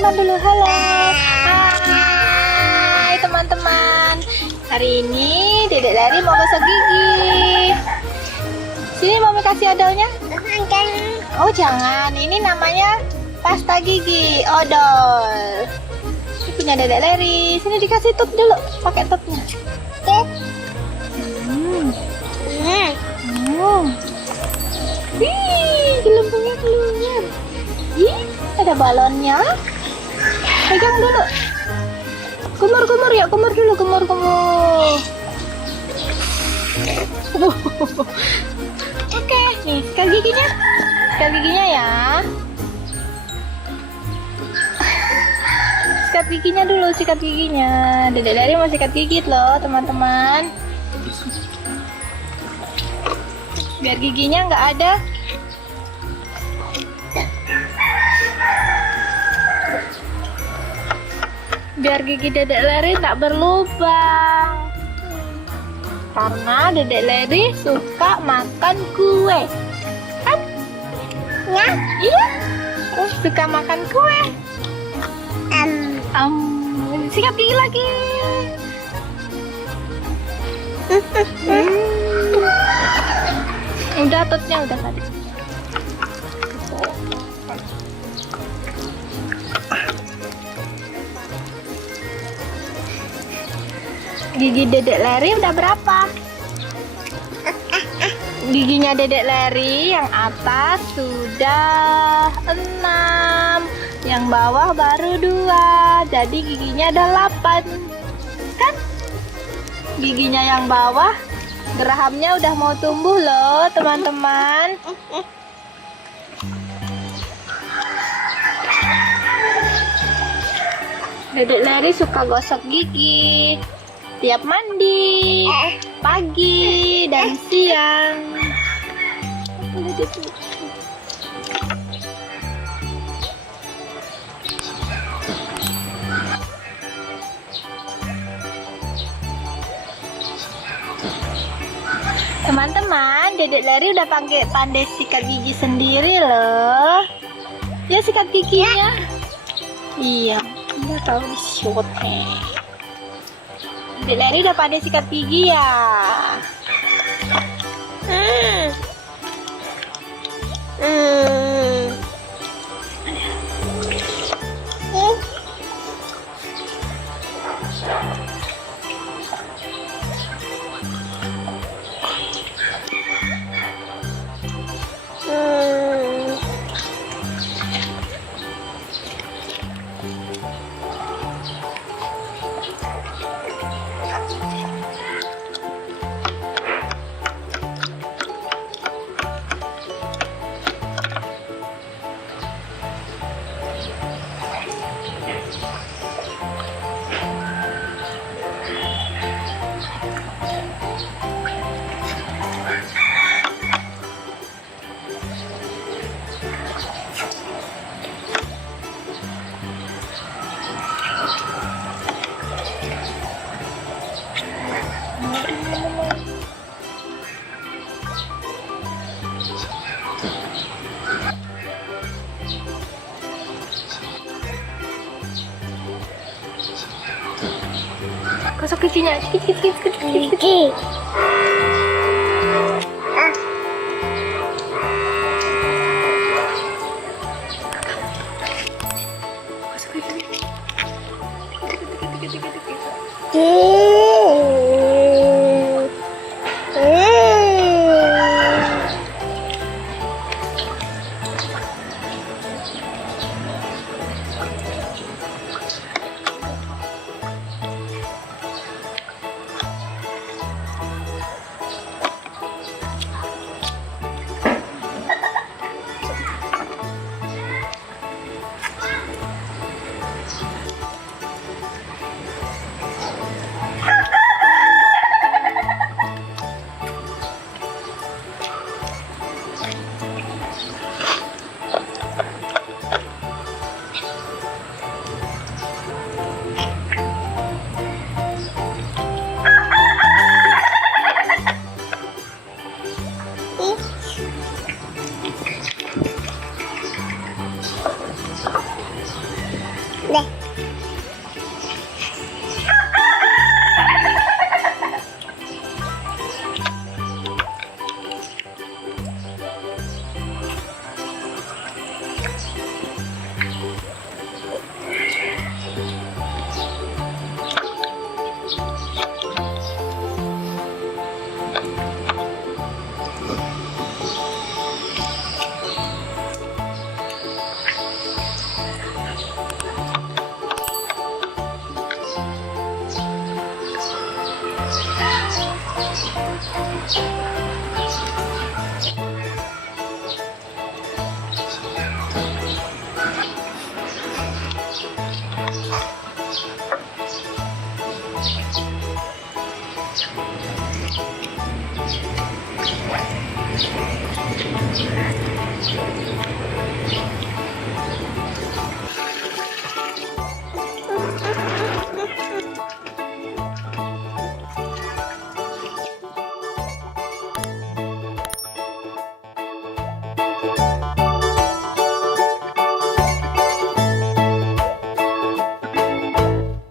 teman-teman dulu. Halo. Hai teman-teman. Hari ini Dedek Lari mau gosok gigi. Sini mami kasih odolnya. Oh jangan, ini namanya pasta gigi odol. Ini punya Dedek Lari. Sini dikasih tut dulu, pakai tutnya. Wih, gelembungnya keluar. Ih, ada balonnya. Pegang dulu. Kumur ya, kumur dulu, kumur. Oke, nih sikat giginya. Sikat giginya ya. Sikat giginya dulu, sikat giginya. Dedek Lari mau sikat gigit loh, teman-teman. Biar giginya nggak ada biar gigi Dedek Lari tak berlubang, karena Dedek Lari suka makan kue kan? Ya? Iya, suka makan kue. Sikat gigi lagi. Udah tutnya udah tadi. Gigi Dedek Lari udah berapa? Giginya Dedek Lari yang atas sudah 6, yang bawah baru 2, jadi giginya ada 8 kan? Giginya yang bawah gerahamnya udah mau tumbuh loh teman-teman. Dedek Lari suka gosok gigi tiap mandi, pagi dan siang. Teman-teman, Dedek Lari udah pandai sikat gigi sendiri loh. Ya sikat giginya. Iya, udah tahu disiotnya. Dedek Lari udah pandai sikat gigi ya. Gosok giginya, gigi. Gosok giginya. 네.